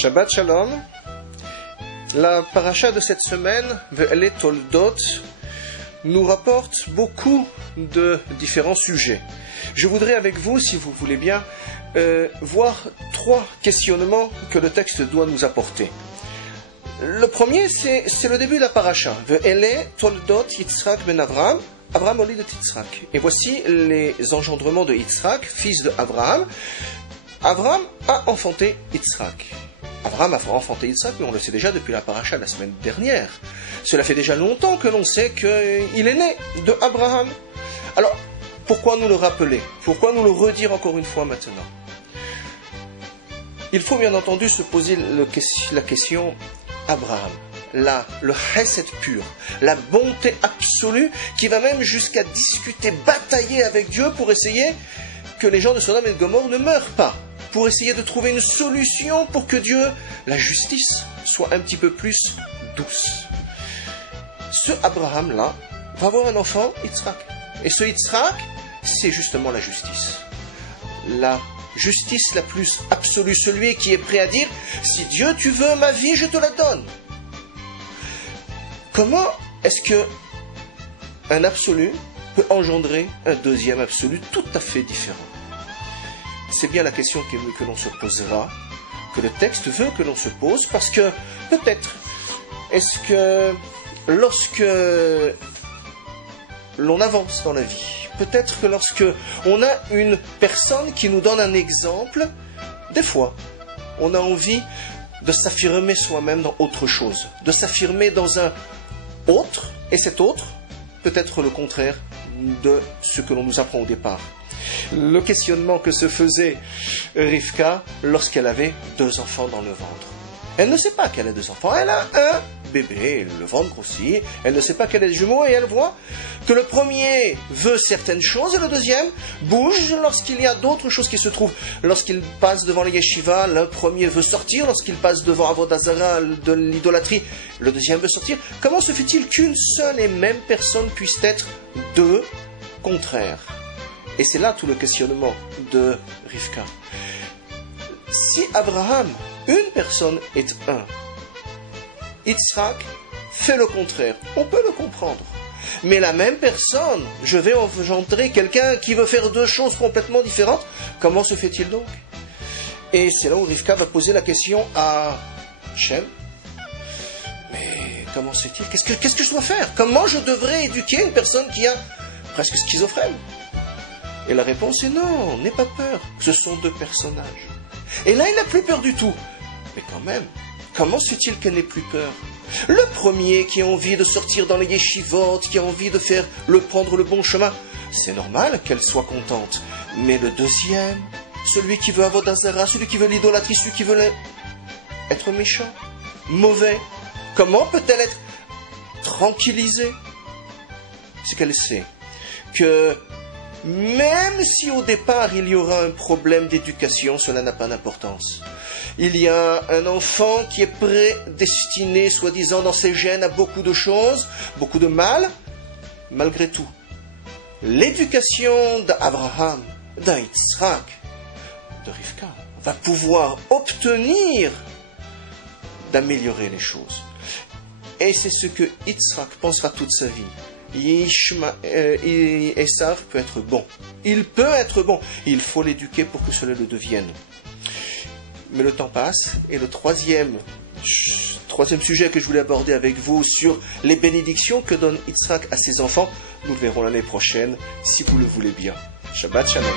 Shabbat Shalom. La paracha de cette semaine, Ve'ele Toldot, nous rapporte beaucoup de différents sujets. Je voudrais avec vous, si vous voulez bien, voir trois questionnements que le texte doit nous apporter. Le premier, c'est le début de la paracha. Ve'ele Toldot Yitzhak ben Avraham, Abraham Oli de Yitzhak. Et voici les engendrements de Yitzhak, fils de Abraham. Abraham a enfanté Yitzhak. Abraham a enfanté Yitzhak, mais on le sait déjà depuis la paracha de la semaine dernière. Cela fait déjà longtemps que l'on sait qu'il est né de Abraham. Alors, pourquoi nous le rappeler? Pourquoi nous le redire encore une fois maintenant? Il faut bien entendu se poser la question Abraham. Le chesed pur, la bonté absolue, qui va même jusqu'à discuter, batailler avec Dieu pour essayer que les gens de Sodome et de Gomorrhe ne meurent pas, pour essayer de trouver une solution pour que Dieu, la justice, soit un petit peu plus douce. Ce Abraham-là va avoir un enfant, Yitzhak. Et ce Yitzhak, c'est justement la justice. La justice la plus absolue, celui qui est prêt à dire « Si Dieu, tu veux ma vie, je te la donne ». Comment est-ce que un absolu peut engendrer un deuxième absolu tout à fait différent? C'est bien la question que l'on se posera, que le texte veut que l'on se pose, parce que peut-être, est-ce que lorsque l'on avance dans la vie, peut-être que lorsque on a une personne qui nous donne un exemple, des fois, on a envie de s'affirmer soi-même dans autre chose, de s'affirmer dans un autre, et cet autre peut être le contraire de ce que l'on nous apprend au départ. Le questionnement que se faisait Rivka lorsqu'elle avait 2 enfants dans le ventre. Elle ne sait pas qu'elle a 2 enfants, elle a un bébé, le ventre grossit, elle ne sait pas qu'elle a des jumeaux et elle voit que le premier veut certaines choses et le deuxième bouge lorsqu'il y a d'autres choses qui se trouvent. Lorsqu'il passe devant les yeshivas, le premier veut sortir, lorsqu'il passe devant Avodah Zara, de l'idolâtrie, le deuxième veut sortir. Comment se fait-il qu'une seule et même personne puisse être 2 contraires? Et c'est là tout le questionnement de Rivka. Si Abraham, une personne est 1, Yitzhak fait le contraire, on peut le comprendre. Mais la même personne, je vais engendrer quelqu'un qui veut faire 2 choses complètement différentes, comment se fait-il donc? Et c'est là où Rivka va poser la question à Shem. Mais comment se fait-il? Qu'est-ce que je dois faire? Comment je devrais éduquer une personne qui a presque schizophrène? Et la réponse est non, n'aie pas peur, ce sont 2 personnages. Et là, il n'a plus peur du tout. Mais quand même, comment se fait-il qu'elle n'ait plus peur? Le premier qui a envie de sortir dans les yeshivot, qui a envie de prendre le bon chemin, c'est normal qu'elle soit contente. Mais le deuxième, celui qui veut Avodah Zara, celui qui veut l'idolâtrie, celui qui veut être méchant, mauvais, comment peut-elle être tranquillisée? C'est qu'elle sait que même si au départ il y aura un problème d'éducation, cela n'a pas d'importance. Il y a un enfant qui est prédestiné, soi-disant dans ses gènes, à beaucoup de choses, beaucoup de mal. Malgré tout, l'éducation d'Abraham, d'Yitzhak, de Rivka, va pouvoir obtenir d'améliorer les choses. Et c'est ce que Yitzhak pensera toute sa vie. Esav peut être bon. Il peut être bon. Il faut l'éduquer pour que cela le devienne. Mais le temps passe et le troisième sujet que je voulais aborder avec vous sur les bénédictions que donne Yitzhak à ses enfants, nous le verrons l'année prochaine, si vous le voulez bien. Shabbat Shalom.